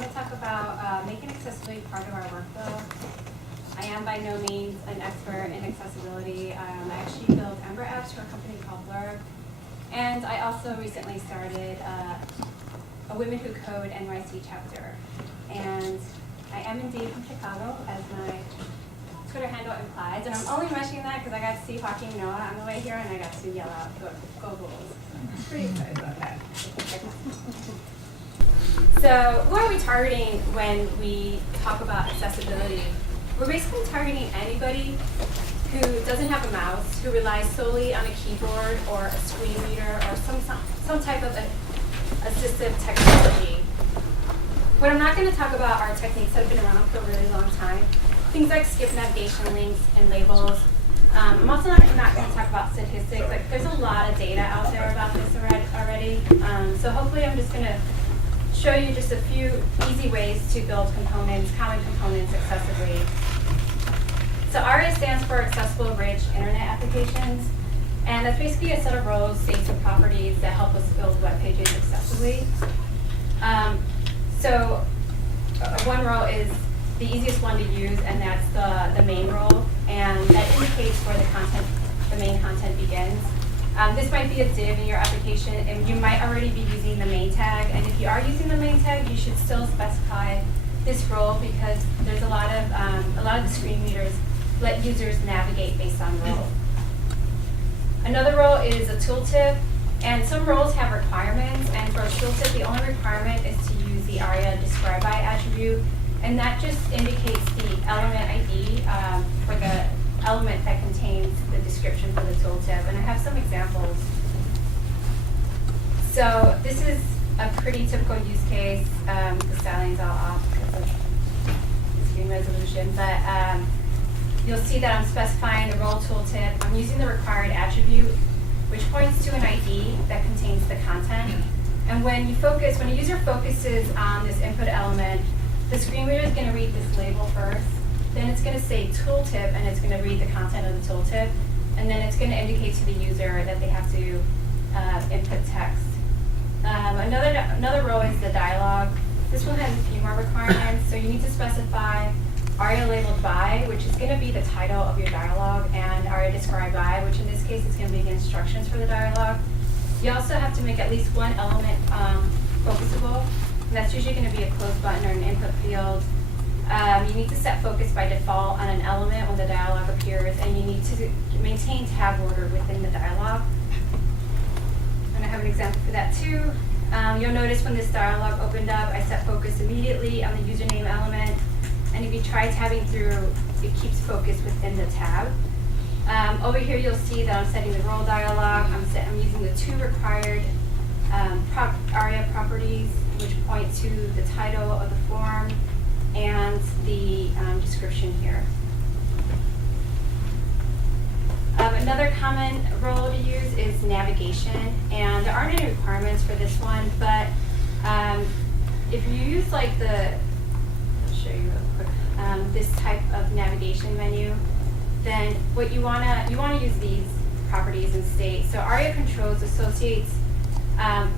going to talk about making accessibility part of our workflow. I am by no means an expert in accessibility. I actually build Ember apps for a company called Blur. And I also recently started a Women Who Code NYC chapter. And I am indeed from Chicago, as my Twitter handle implies. And I'm only mentioning that because I got to see Joaquin Noah on the way here, and I got to yell out, go Bulls. I'm pretty excited about that. So who are we targeting when we talk about accessibility? We're basically targeting anybody who doesn't have a mouse, who relies solely on a keyboard or a screen reader or some type of assistive technology. But I'm not going to talk about our techniques that have been around for a really long time. Things like skip navigation links and labels. I'm also not going to talk about statistics. Like, there's a lot of data out there about this already. So hopefully I'm just going to show you just a few easy ways to build components, common components accessibly. So ARIA stands for Accessible Rich Internet Applications, and that's basically a set of roles, states, and properties that help us build web pages accessibly. So one role is the easiest one to use, and that's the main role, and that indicates where the main content begins. This might be a div in your application, and you might already be using the main tag. And if you are using the main tag, you should still specify this role because there's a lot of the screen readers let users navigate based on role. Another role is a tooltip, and some roles have requirements. And for a tooltip, the only requirement is to use the ARIA describe by attribute, and that just indicates the element ID for the element that contains the description for the tooltip, and I have some examples. So this is a pretty typical use case. The styling's all off because of the screen resolution, but you'll see that I'm specifying the role tooltip. I'm using the required attribute, which points to an ID that contains the content. And when a user focuses on this input element, the screen reader is going to read this label first. Then it's going to say tooltip, and it's going to read the content of the tooltip, and then it's going to indicate to the user that they have to input text. Another row is the dialog. This one has a few more requirements, so you need to specify ARIA labeled by, which is going to be the title of your dialog, and ARIA described by, which in this case is going to be the instructions for the dialog. You also have to make at least one element focusable, and that's usually going to be a close button or an input field. You need to set focus by default on an element when the dialog appears, and you need to maintain tab order within the dialog. And I have an example for that too. You'll notice when this dialog opened up, I set focus immediately on the username element, and if you try tabbing through, it keeps focus within the tab. Over here you'll see that I'm setting the role dialog. I'm using the two required ARIA properties, which point to the title of the form and the description here. Another common role to use is navigation, and there aren't any requirements for this one, but if you use like I'll show you real quick, this type of navigation menu, then what you wanna use these properties in state. So ARIA controls associates a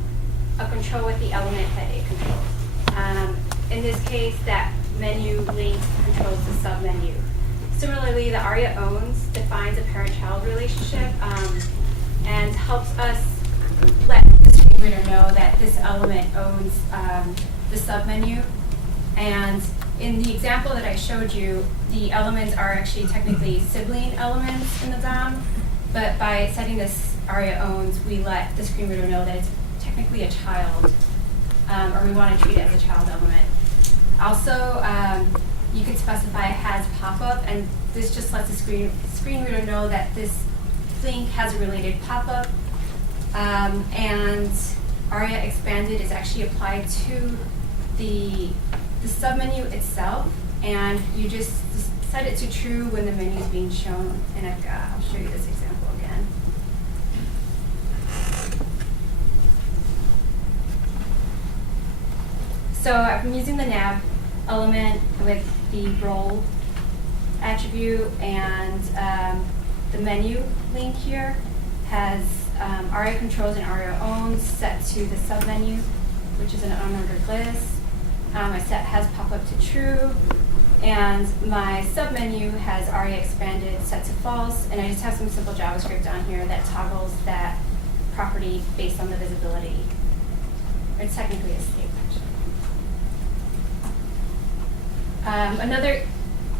control with the element that it controls. In this case, that menu link controls the submenu. Similarly, the ARIA owns defines a parent-child relationship and helps us let the screen reader know that this element owns the submenu. And in the example that I showed you, the elements are actually technically sibling elements in the DOM, but by setting this ARIA owns, we let the screen reader know that it's technically a child, or we want to treat it as a child element. Also, you could specify it has pop-up, and this just lets the screen reader know that this link has a related pop-up. And ARIA expanded is actually applied to the submenu itself, and you just set it to true when the menu is being shown. And I'll show you this example again. So I'm using the nav element with the role attribute, and the menu link here has ARIA controls and ARIA owns set to the submenu, which is an unordered list. My set has pop-up to true, and my submenu has ARIA expanded set to false, and I just have some simple JavaScript on here that toggles that property based on the visibility. It's technically a state function.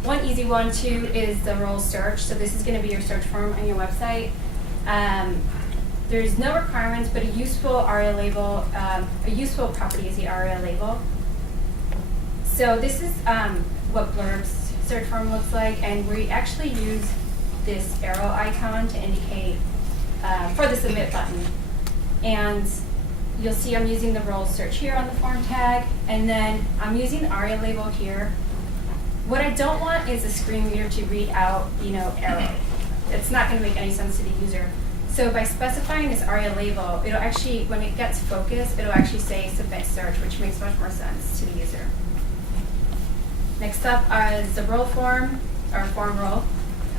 One easy one too is the role search. So this is going to be your search form on your website. There's no requirements, but a useful ARIA label, a useful property is the ARIA label. So this is what Blurb's search form looks like, and we actually use this arrow icon to indicate for the submit button. And you'll see I'm using the role search here on the form tag, and then I'm using the ARIA label here. What I don't want is a screen reader to read out, arrow. It's not going to make any sense to the user. So by specifying this ARIA label, it'll actually, when it gets focused, it'll actually say submit search, which makes much more sense to the user. Next up is the role form, or form role.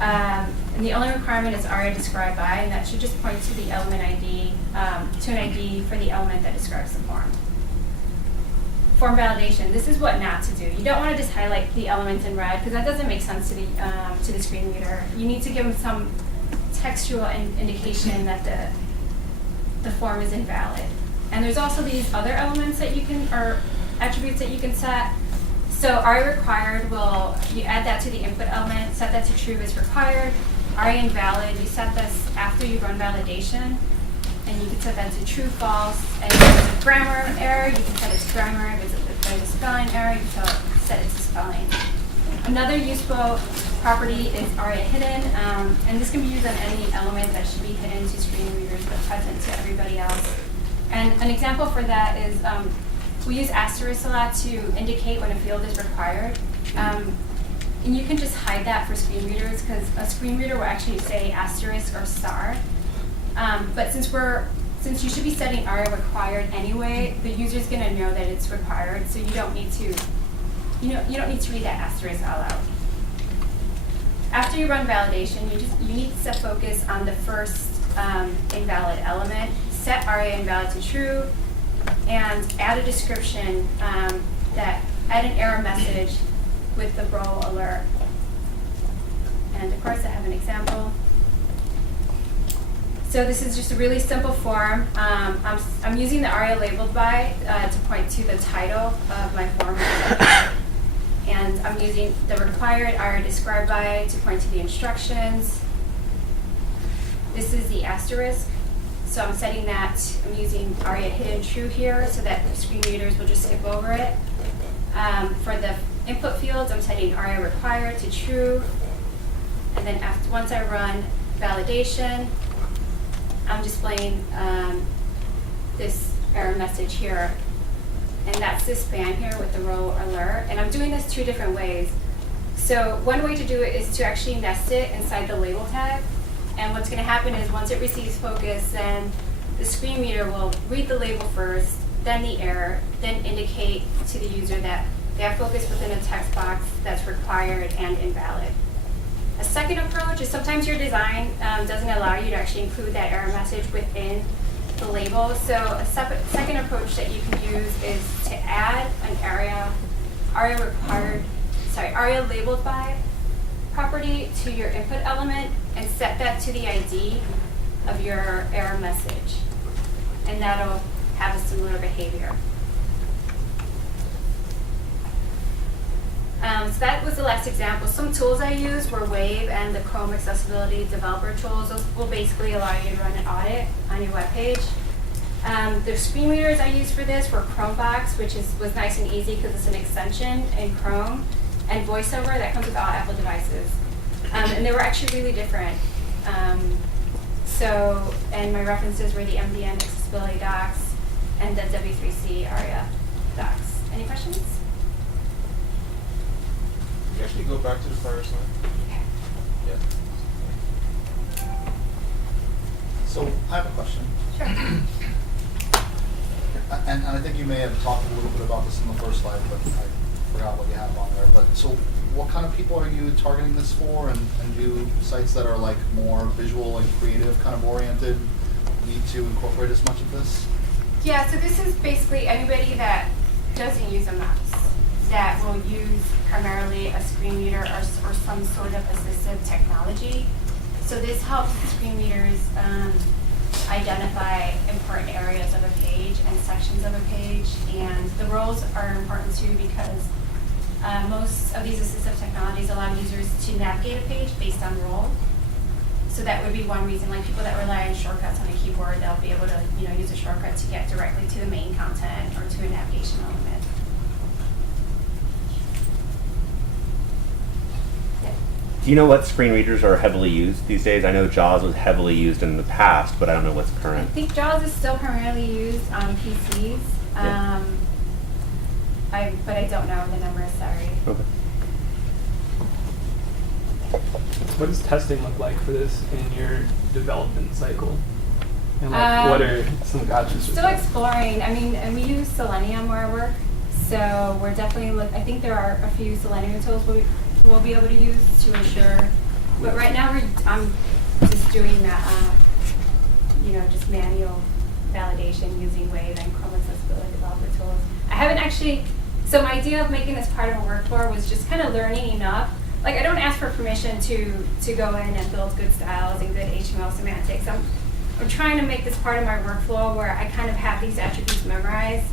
And the only requirement is ARIA described by, and that should just point to the element ID, to an ID for the element that describes the form. Form validation, this is what not to do. You don't want to just highlight the elements in red, because that doesn't make sense to the screen reader. You need to give them some textual indication that the form is invalid. And there's also these other elements that you can, or attributes that you can set. So ARIA required you add that to the input element, set that to true as required. ARIA invalid, you set this after you run validation, and you can set that to true, false. And if there's a grammar error, you can set it to grammar. If there's a spelling error, you can set it to spelling. Another useful property is ARIA hidden, and this can be used on any element that should be hidden to screen readers but present to everybody else. And an example for that is we use asterisk a lot to indicate when a field is required. And you can just hide that for screen readers, because a screen reader will actually say asterisk or star. But since you should be setting ARIA required anyway, the user's going to know that it's required, so you don't need to read that asterisk all out. After you run validation, you need to set focus on the first invalid element, set ARIA invalid to true, and add a description add an error message with the role alert. And of course, I have an example. So this is just a really simple form. I'm using the ARIA labeled by to point to the title of my form. And I'm using the required ARIA described by to point to the instructions. This is the asterisk. So I'm setting that, I'm using ARIA hidden true here so that the screen readers will just skip over it. For the input fields, I'm setting ARIA required to true. And then once I run validation, I'm displaying this error message here. And that's this span here with the role alert. And I'm doing this two different ways. So one way to do it is to actually nest it inside the label tag. And what's going to happen is once it receives focus, then the screen reader will read the label first, then the error, then indicate to the user that they have focus within a text box that's required and invalid. A second approach is sometimes your design doesn't allow you to actually include that error message within the label. So a second approach that you can use is to add an ARIA labeled by property to your input element and set that to the ID of your error message. And that'll have a similar behavior. So that was the last example. Some tools I used were Wave and the Chrome Accessibility Developer tools. Those will basically allow you to run an audit on your web page. The screen readers I used for this were Chromebox, which was nice and easy because it's an extension in Chrome, and VoiceOver that comes with all Apple devices. And they were actually really different. And my references were the MDN accessibility docs and the W3C ARIA docs. Any questions? Can you actually go back to the prior slide? Okay. Yeah. So I have a question. Sure. And I think you may have talked a little bit about this in the first slide, but I forgot what you have on there. But so what kind of people are you targeting this for? And do sites that are like more visual and creative kind of oriented need to incorporate as much of this? Yeah, so this is basically anybody that doesn't use a mouse. that will use primarily a screen reader or some sort of assistive technology. So this helps screen readers identify important areas of a page and sections of a page. And the roles are important too because most of these assistive technologies allow users to navigate a page based on role. So that would be one reason, like people that rely on shortcuts on a keyboard, they'll be able to, use a shortcut to get directly to the main content or to a navigation element. Yeah. Do you know what screen readers are heavily used these days? I know JAWS was heavily used in the past, but I don't know what's I current. think JAWS is still primarily used on PCs, Yeah. but I don't know the numbers, sorry. Okay. What does testing look like for this in your development cycle? And what are some gotchas? Still exploring. I mean, and we use Selenium where I work, so we're definitely I think there are a few Selenium tools we'll be able to use to ensure. But right now I'm just doing that, just manual validation using Wave and Chrome Accessibility Developer tools. I haven't actually. So my idea of making this part of a workflow was just kind of learning enough. Like I don't ask for permission to go in and build good styles and good HTML semantics. I'm trying to make this part of my workflow where I kind of have these attributes memorized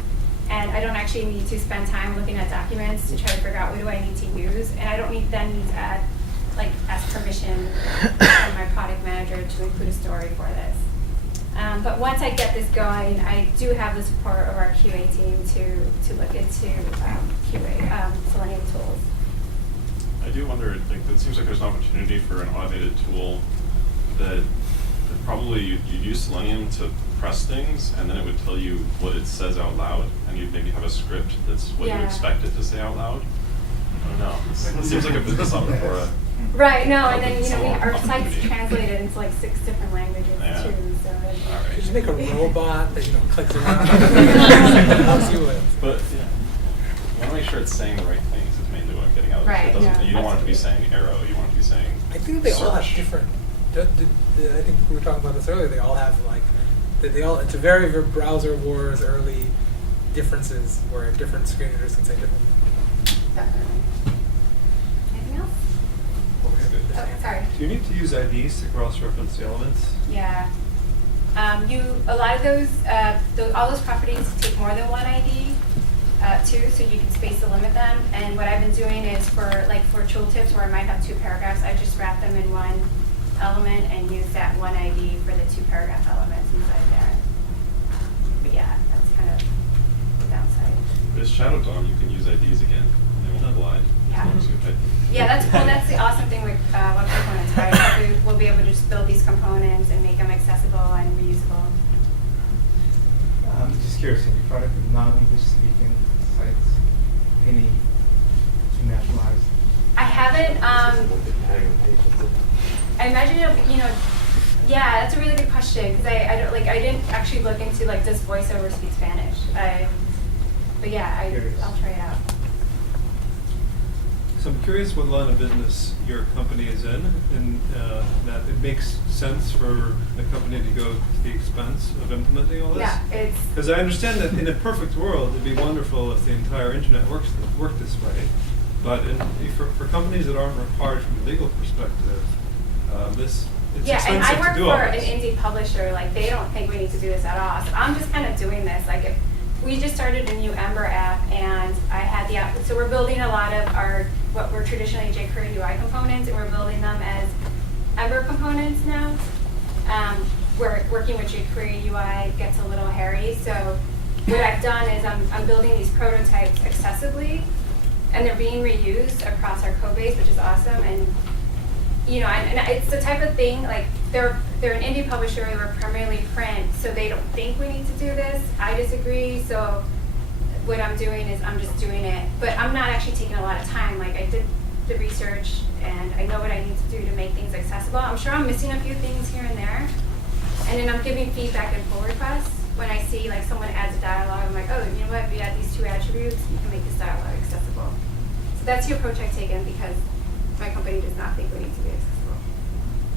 and I don't actually need to spend time looking at documents to try to figure out what do I need to use. And I don't need to add, ask permission from my product manager to include a story for this. But once I get this going, I do have the support of our QA team to look into QA Selenium tools. I do wonder, it seems like there's an opportunity for an automated tool that probably you'd use Selenium to press things, and then it would tell you what it says out loud, and you'd maybe have a script that's what you expect it to say out loud. I don't know. It seems like a business option for a... Right, no, and then, our site's translated into 6 different languages too, so... All right. Just make a robot that, clicks around and helps you with. But, yeah. You want to make sure it's saying the right things is mainly what I'm getting out of Right, it. yeah, You don't want it to be saying arrow, you want it to be saying I think they all have search. different. I think we were talking about this earlier. They all have they all. It's a very browser wars early differences where different screen readers can say different. Definitely. Anything else? Oh, sorry. Do you need to use IDs to cross-reference the elements? Yeah. A lot of those, all those properties take more than one ID, too, so you can space to limit them. And what I've been doing is for tooltips where I might have 2 paragraphs, I just wrap them in one element and use that one ID for the 2 paragraph elements inside there. But yeah, that's kind of the downside. But as Shadow DOM, you can use IDs again, and they won't collide. Yeah. As long as you type. Yeah, that's cool. That's the awesome thing with web components, right? We'll be able to just build these components and make them accessible and reusable. I'm just curious, have you tried it with non-English speaking sites? Any nationalized? I haven't. I imagine yeah, that's a really good question because I don't I didn't actually look into does VoiceOver speak Spanish? But yeah, I'll try it out. So I'm curious what line of business your company is in, and that it makes sense for a company to go to the expense of implementing all this. Yeah, it's Because I understand that in a perfect world, it'd be wonderful if the entire internet worked this way. But for companies that aren't required from a legal perspective, it's yeah, expensive and I work to do all for an this. indie publisher. They don't think we need to do this at all. So I'm just kind of doing this. If we just started a new Ember app, and I had the app. So we're building a lot of what were traditionally jQuery UI components, and we're building them as Ember components now. Where working with jQuery UI gets a little hairy. So what I've done is I'm building these prototypes accessibly, and they're being reused across our code base, which is awesome. And and it's the type of thing they're an indie publisher. We're primarily print, so they don't think we need to do this. I disagree. So what I'm doing is I'm just doing it, but I'm not actually taking a lot of time. I did the research, and I know what I need to do to make things accessible. I'm sure I'm missing a few things here and there, and then I'm giving feedback and pull requests. When I see someone adds a dialogue, I'm like, oh, you know what? If you add these 2 attributes, you can make this dialogue accessible. So that's the approach I've taken because my company does not think we need to be accessible.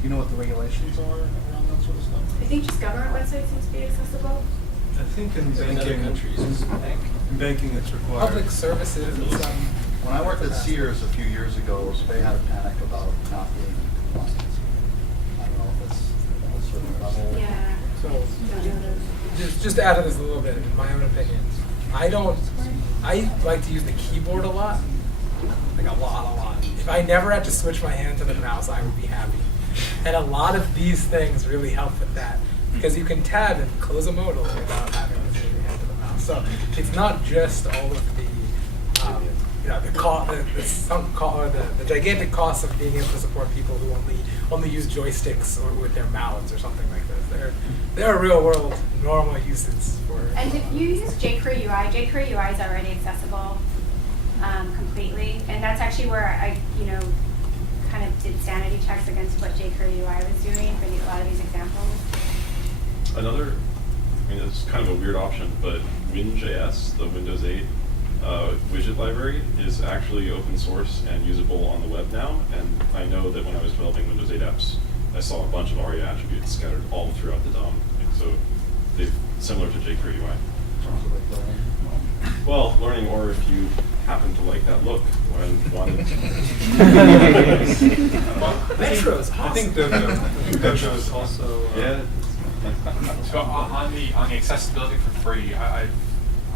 Do you know what the regulations are around that sort of stuff? I think just government websites need to be accessible. I think in In other banking, countries, it's a bank. In banking, it's required. Public services and some. When I worked at Sears a few years ago, they had a panic about not being in compliance. I don't know if it's at a certain level. Yeah. So, Don't know those. just to add to this a little bit, in my own opinion, I like to use the keyboard a lot. Like a lot. If I never had to switch my hand to the mouse, I would be happy. And a lot of these things really help with that. Because you can tab and close a modal without having to switch your hand to the mouse. So it's not just all of the, the gigantic costs of being able to support people who only use joysticks or with their mouths or something like this. There are real world normal uses for. And if you use jQuery UI, jQuery UI is already accessible completely, and that's actually where I, kind of did sanity checks against what jQuery UI was doing for a lot of these examples. Another, it's kind of a weird option, but WinJS, the Windows 8 widget library, is actually open source and usable on the web now. And I know that when I was developing Windows 8 apps, I saw a bunch of ARIA attributes scattered all throughout the DOM. And so they're similar to jQuery UI. Well, learning, or if you happen to like that look when wanted to. Metro's awesome. I think Dojo is also. Yeah. So on the accessibility for free, I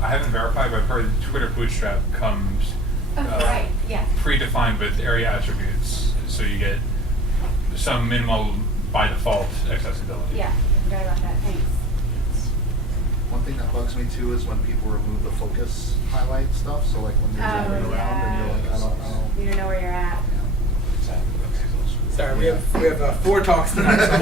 haven't verified, but I've heard Twitter Bootstrap comes Right, yeah. predefined with area attributes, so you get some minimal by default accessibility. Yeah, I forgot about that, thanks. One thing that bugs me too is when people remove the focus highlight stuff. So like when you're driving around and you're like, I don't know. You don't know where you're at. Yeah. Sorry, we have 4 talks tonight. So